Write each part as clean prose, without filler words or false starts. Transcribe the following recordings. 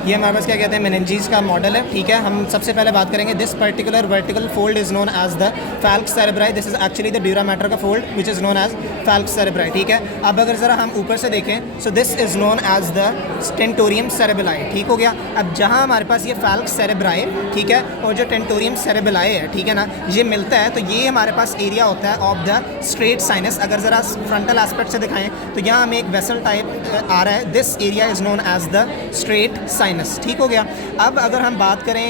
ये हमारे पास क्या कहते हैं मेनिंजेस का मॉडल है, ठीक है। हम सबसे पहले बात करेंगे this particular vertical fold is known as the falx cerebri. This is actually the dura mater का fold which is known as falx cerebri, ठीक है। अब अगर ज़रा हम ऊपर से देखें, so this is known as the tentorium cerebelli, ठीक हो गया। अब जहाँ हमारे पास ये फैल्क्स सेरेब्राई, ठीक है, और जो टेंटोरियम सेरेबेलाई है, ठीक है ना, ये मिलता है तो ये हमारे पास एरिया होता है ऑफ द स्ट्रेट साइनस। अगर ज़रा फ्रंटल एस्पेक्ट से दिखाएं तो यहाँ हमें एक वेसल टाइप आ रहा है, this area is known as the straight sinus, ठीक हो गया। अब अगर हम बात करें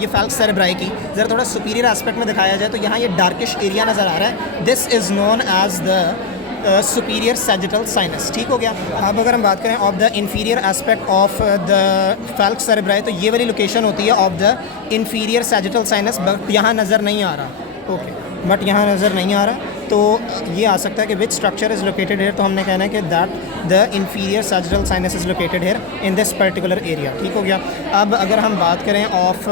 ये फैल्क्स सेरेब्राई की, ज़रा थोड़ा सुपीरियर एस्पेक्ट में दिखाया जाए तो यहाँ ये डार्किश एरिया नज़र आ रहा है, this is known as the superior sagittal sinus, ठीक हो गया। अब अगर हम बात करें of the inferior aspect of the falx cerebri तो ये वाली लोकेशन होती है of the inferior sagittal sinus, but यहाँ नज़र नहीं आ रहा, ओके, बट यहाँ नज़र नहीं आ रहा। तो ये आ सकता है कि which structure is located here, तो हमने कहना है कि that the inferior sagittal sinus is located here in this particular area, ठीक हो गया। अब अगर हम बात करें of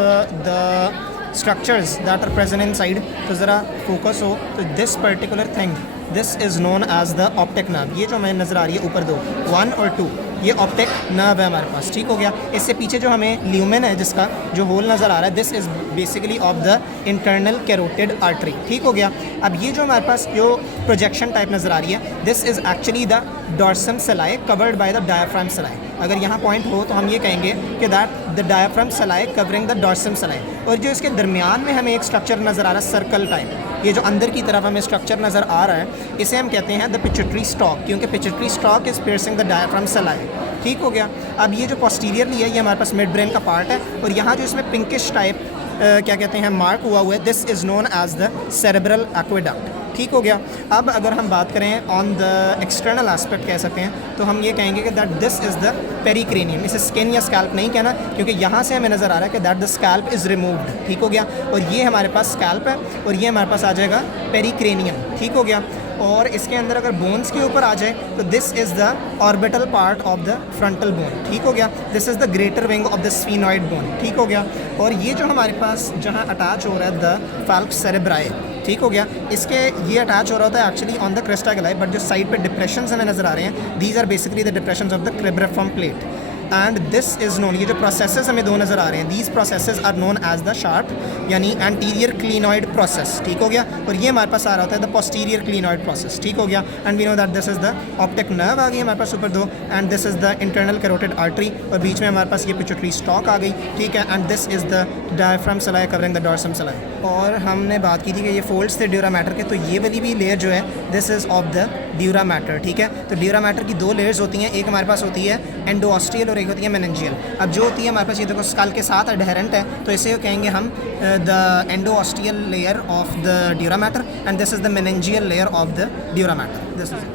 the structures that are present inside तो ज़रा फोकस हो तो this particular thing this is known as the optic nerve. ये जो हमें नज़र आ रही है ऊपर दो 1 और 2 ये ऑप्टिक नर्व है हमारे पास, ठीक हो गया। इससे पीछे जो हमें ल्यूमेन है जिसका जो होल नज़र आ रहा है, this is basically of the internal carotid artery, ठीक हो गया। अब ये जो हमारे पास जो प्रोजेक्शन टाइप नज़र आ रही है, this is actually the dorsum sellae covered by the diaphragma sellae. अगर यहाँ पॉइंट हो तो हम ये कहेंगे कि that the diaphragma sellae covering the dorsum sellae. और जो इसके दरमियान में हमें एक स्ट्रक्चर नज़र आ रहा है सर्कल टाइप, ये जो अंदर की तरफ हमें स्ट्रक्चर नज़र आ रहा है, इसे हम कहते हैं द पिट्यूटरी स्टॉक, क्योंकि pituitary stalk is piercing the diaphragma sellae, ठीक हो गया। अब ये जो पोस्टीरियरली है ये हमारे पास मिड ब्रेन का पार्ट है, और यहाँ जो इसमें पिंकिश टाइप क्या कहते हैं मार्क हुआ हुआ है, this is known as the cerebral aqueduct, ठीक हो गया। अब अगर हम बात करें ऑन द एक्सटर्नल एस्पेक्ट कह सकते हैं तो हम ये कहेंगे कि दैट दिस इज़ द पेरिक्रेनियम। इसे स्किन या स्कैल्प नहीं कहना, क्योंकि यहाँ से हमें नज़र आ रहा है कि that the scalp is removed, ठीक हो गया। और ये हमारे पास स्कैल्प है और ये हमारे पास आ जाएगा पेरिक्रेनियम, ठीक हो गया। और इसके अंदर अगर बोन्स के ऊपर आ जाए तो this is the orbital part of the frontal bone, ठीक हो गया। This is the greater wing of the sphenoid bone, ठीक हो गया। और ये जो हमारे पास जहाँ अटैच हो रहा है द फैल्क्स सेरेब्राई, ठीक हो गया, इसके ये अटैच हो रहा होता है actually on the crista galli, but जो साइड पे डिप्रेशंस हमें नज़र आ रहे हैं, these are basically the depressions of the cribriform plate. And this is known, ये जो प्रोसेसेस हमें दो नज़र आ रहे हैं, these processes are known as the sharp यानी एंटीरियर क्लिनॉइड प्रोसेस, ठीक हो गया। और ये हमारे पास आ रहा होता है द पोस्टीरियर क्लिनॉइड प्रोसेस, ठीक हो गया। And we know that this is the optic nerve आ गई हमारे पास ऊपर दो, and this is the internal carotid artery, और बीच में हमारे पास ये पिट्यूटरी स्टॉक आ गई, ठीक है। And this is the diaphragma sellae covering the dorsum sellae. और हमने बात की थी कि ये फोल्ड्स थे ड्यूरा मैटर के, तो ये वाली भी लेयर जो है this is of the dura matter, ठीक है। तो ड्यूरा मैटर की दो लेयर्स होती हैं, एक हमारे पास होती है एंडोऑस्टियल और एक होती है मेनिंजियल। अब जो होती है हमारे पास ये देखो स्कल के साथ एडहेरेंट है, तो इसे कहेंगे हम the endosteal layer of the dura mater, and this is the meningeal layer of the dura mater. This is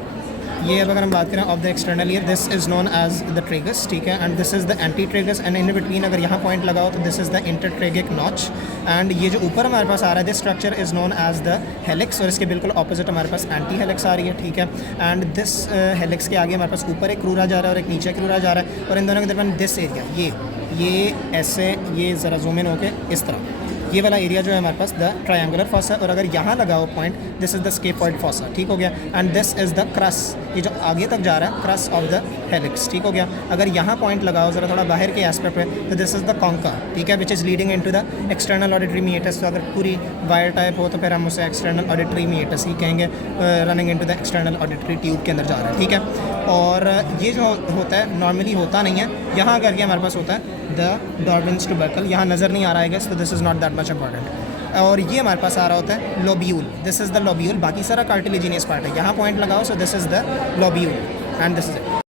ये। अब अगर हम बात करें of the external ear, this is known as the tragus, ठीक है। And this is the antitragus, and in between अगर यहाँ पॉइंट लगाओ तो this is the intertragic notch. And ये जो ऊपर हमारे पास आ रहा है, this structure is known as the helix, और इसके बिल्कुल ऑपोजिट हमारे पास एंटी हेलिक्स आ रही है, ठीक है। एंड दिस हेलिक्स के आगे हमारे पास ऊपर एक क्रूरा जा रहा है और एक नीचे क्रूरा जा रहा है, और इन दोनों के दरमियान दिस एरिया ये ऐसे, ये ज़रा जूम इन होके इस तरह ये वाला एरिया जो है हमारे पास द ट्रायंगुलर फॉसा, और अगर यहाँ लगाओ point, this is the scaphoid fossa, ठीक हो गया। And this is the crus, ये जो आगे तक जा रहा है क्रस ऑफ द हेलिक्स, ठीक हो गया। अगर यहाँ पॉइंट लगाओ ज़रा थोड़ा बाहर के एस्पेक्ट पे, तो दिस इज़ द कॉन्का, ठीक है, which is leading into the external auditory meatus. तो अगर पूरी वायर टाइप हो तो फिर हम उसे एक्सटर्नल ऑडिटरी मीएटस ही कहेंगे, running into the external auditory tube के अंदर जा रहा है, ठीक है। और ये जो होता है नॉर्मली होता नहीं है, यहाँ करके हमारे पास होता है द डॉर्विन्स ट्यूबरकल, यहाँ नज़र नहीं आ रहा है गैस, तो this is not that much important. और ये हमारे पास आ रहा होता है lobule, this is the lobule, बाकी सारा कार्टिलेजिनियस पार्ट है। यहाँ पॉइंट लगाओ, सो this is the lobule, and this is it.